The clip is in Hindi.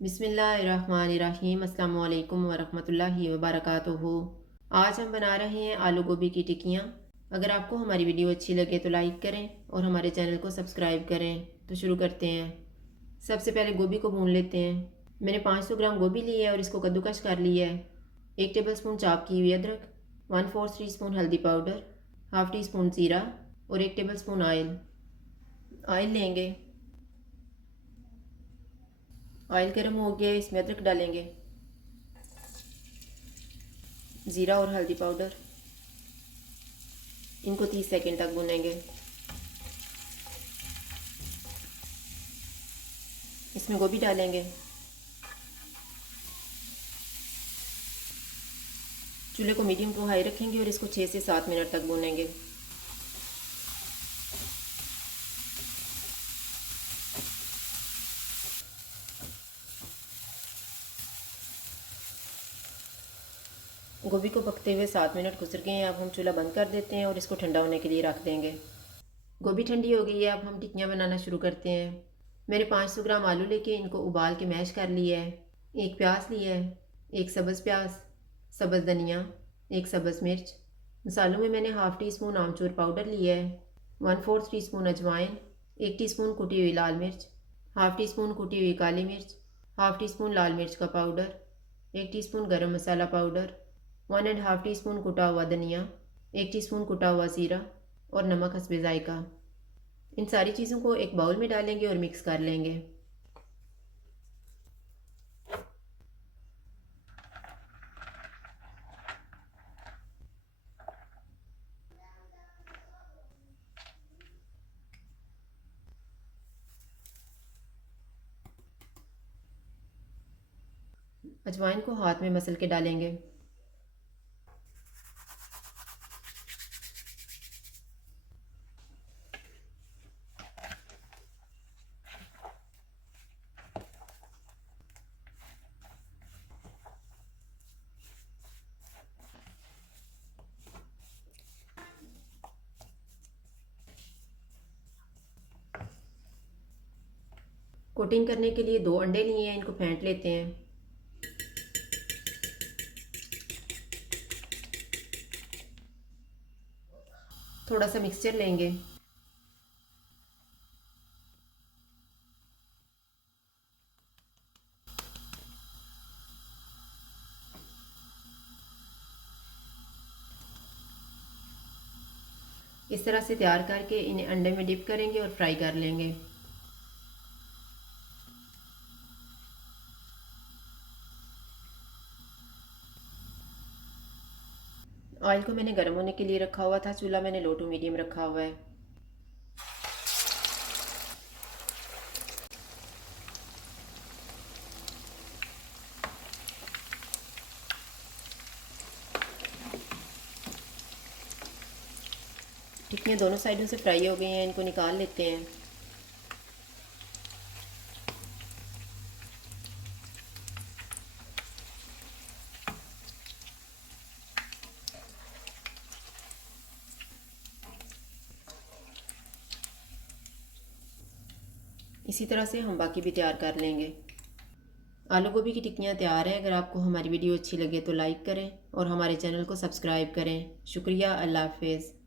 बिस्मिल्लाहिर्रहमानिर्रहीम अस्सलामु अलैकुम वरहमतुल्लाहि वबरकातुहू। आज हम बना रहे हैं आलू गोभी की टिक्कियाँ। अगर आपको हमारी वीडियो अच्छी लगे तो लाइक करें और हमारे चैनल को सब्सक्राइब करें। तो शुरू करते हैं। सबसे पहले गोभी को भून लेते हैं। मैंने 500 ग्राम गोभी ली है और इसको कद्दूकश कर लिया है। 1 टेबलस्पून चॉप की हुई अदरक, 1/4 टीस्पून हल्दी पाउडर, हाफ़ टी स्पून ज़ीरा और 1 टेबलस्पून ऑयल लेंगे। ऑयल गर्म हो गया, इसमें अदरक डालेंगे, ज़ीरा और हल्दी पाउडर। इनको 30 सेकंड तक भूनेंगे। इसमें गोभी डालेंगे। चूल्हे को मीडियम टू हाई रखेंगे और इसको 6 से 7 मिनट तक भूनेंगे। गोभी को पकते हुए 7 मिनट गुजर गए हैं। अब हम चूल्हा बंद कर देते हैं और इसको ठंडा होने के लिए रख देंगे। गोभी ठंडी हो गई है। अब हम टिक्कियाँ बनाना शुरू करते हैं। मैंने 500 ग्राम आलू लेके इनको उबाल के मैश कर लिया है। एक प्याज लिया है, एक सब्ज़ प्याज, सब्ज़ धनिया, एक सब्ज़ मिर्च। मसालों में मैंने हाफ़ टी स्पून आमचूर पाउडर लिया है, 1/4 टीस्पून अजवाइन, 1 टीस्पून कुटी हुई लाल मिर्च, हाफ़ टी स्पून कुटी हुई काली मिर्च, हाफ़ टी स्पून लाल मिर्च का पाउडर, 1 टीस्पून गरम मसाला पाउडर, 1.5 टीस्पून कुटा हुआ धनिया, 1 टीस्पून कुटा हुआ ज़ीरा और नमक हस्बे ज़ायका। इन सारी चीज़ों को एक बाउल में डालेंगे और मिक्स कर लेंगे। अजवाइन को हाथ में मसल के डालेंगे। कोटिंग करने के लिए 2 अंडे लिए हैं, इनको फेंट लेते हैं। थोड़ा सा मिक्सचर लेंगे। इस तरह से तैयार करके इन्हें अंडे में डिप करेंगे और फ्राई कर लेंगे। ऑयल को मैंने गर्म होने के लिए रखा हुआ था। चूल्हा मैंने लो टू मीडियम रखा हुआ है। टिक्कियाँ दोनों साइडों से फ्राई हो गई हैं, इनको निकाल लेते हैं। इसी तरह से हम बाकी भी तैयार कर लेंगे। आलू गोभी की टिक्कियाँ तैयार हैं। अगर आपको हमारी वीडियो अच्छी लगे तो लाइक करें और हमारे चैनल को सब्सक्राइब करें। शुक्रिया। अल्लाह हाफ़िज़।